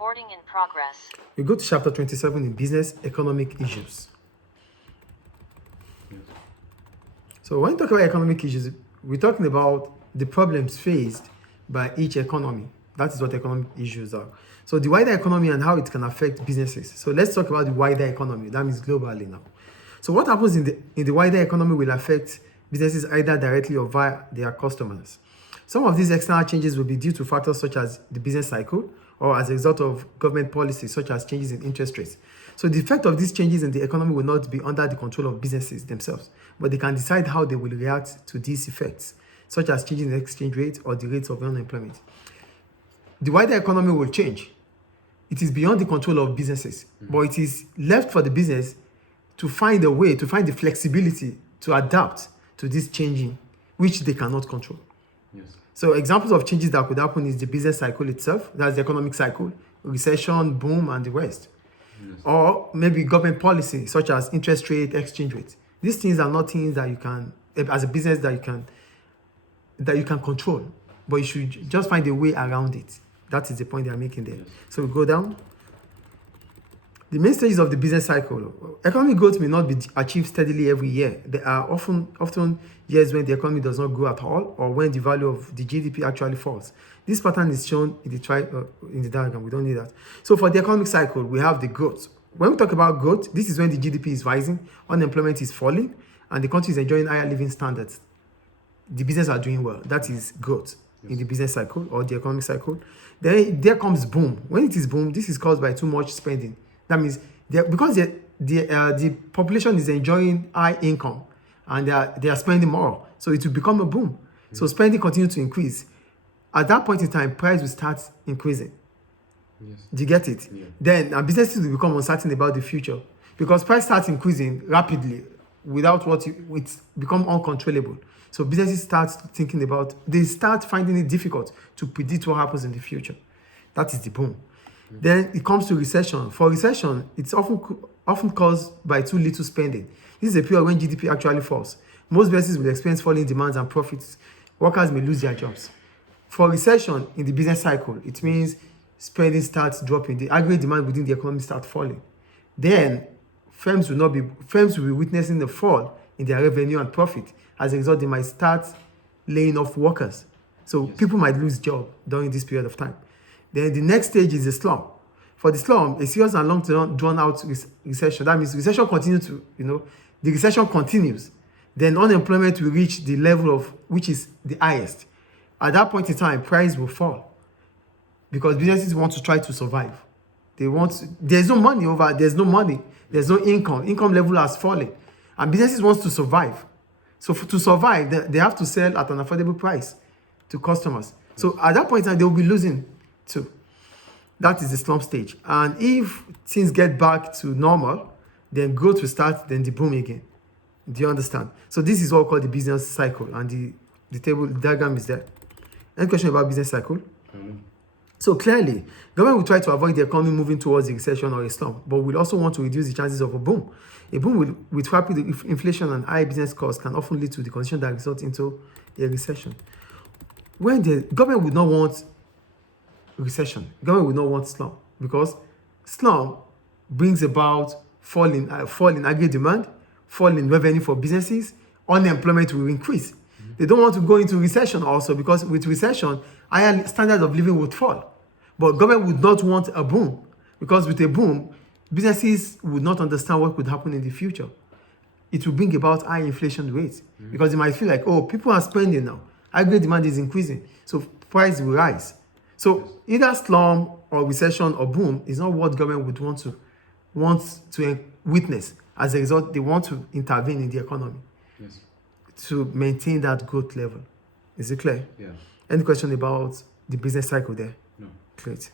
Recording in progress. We go to chapter 27 in business economic issues. So when we talk about economic issues, we're talking about the problems faced by each economy. That is what economic issues are. So the wider economy and how it can affect businesses. So let's talk about the wider economy. That means globally now. So what happens in the wider economy will affect businesses either directly or via their customers. Some of these external changes will be due to factors such as the business cycle or as a result of government policies such as changes in interest rates. So the effect of these changes in the economy will not be under the control of businesses themselves, but they can decide how they will react to these effects, such as changing the exchange rate or the rates of unemployment. The wider economy will change. It is beyond the control of businesses, but it is left for the business to find a way, to find the flexibility to adapt to this changing, which they cannot control. Yes. So examples of changes that could happen is the business cycle itself, that's the economic cycle, recession, boom, and the rest. Yes. Or maybe government policy, such as interest rate, exchange rate. These things are not things that you can, as a business, that you can control, but you should just find a way around it. That is the point they are making there. Yes. So we go down. The main stages of the business cycle. Economic growth may not be achieved steadily every year. There are often years when the economy does not grow at all, or when the value of the GDP actually falls. This pattern is shown in the diagram. We don't need that. So for the economic cycle, we have the growth. When we talk about growth, this is when the GDP is rising, unemployment is falling, and the country is enjoying higher living standards. The business are doing well. That is growth in the business cycle or the economic cycle. Then there comes boom. When it is boom, this is caused by too much spending. That means because the population is enjoying high income and they are spending more, so it will become a boom. So spending continues to increase. At that point in time, price will start increasing. Yes. Do you get it? Yeah. Then businesses will become uncertain about the future because price starts increasing rapidly without it's become uncontrollable. So businesses they start finding it difficult to predict what happens in the future. That is the boom. Then it comes to recession. For recession, it's often caused by too little spending. This is a period when GDP actually falls. Most businesses will experience falling demands and profits. Workers may lose their jobs. For recession in the business cycle, it means spending starts dropping. The aggregate demand within the economy starts falling. Then firms will be witnessing the fall in their revenue and profit. As a result, they might start laying off workers. So people might lose jobs during this period of time. Then the next stage is the slump. For the slump, a serious and long-term drawn-out recession. That means recession continues the recession continues. Then unemployment will reach the level of which is the highest. At that point in time, price will fall because businesses want to try to survive. There's no money, there's no income. Income level has fallen, and businesses want to survive. So to survive, they have to sell at an affordable price to customers. So at that point in time, they will be losing too. That is the slump stage. And if things get back to normal, then growth will start, then the boom again. Do you understand? So this is what we call the business cycle, and the diagram is there. Any question about business cycle? So clearly, government will try to avoid the economy moving towards a recession or a slump, but will also want to reduce the chances of a boom. A boom with rapid inflation and high business costs can often lead to the condition that results into a recession. When the government would not want recession, government would not want slump, because slump brings about fall in aggregate demand, fall in revenue for businesses, unemployment will increase. They don't want to go into recession also, because with recession, higher standards of living would fall. But government would not want a boom, because with a boom, businesses would not understand what could happen in the future. It will bring about high inflation rates, because they might feel like, oh, people are spending now. Aggregate demand is increasing, so price will rise. So either slump or recession or boom is not what government would want to witness. As a result, they want to intervene in the economy to maintain that growth level. Is it clear? Yeah. Any question about the business cycle there? No. Great.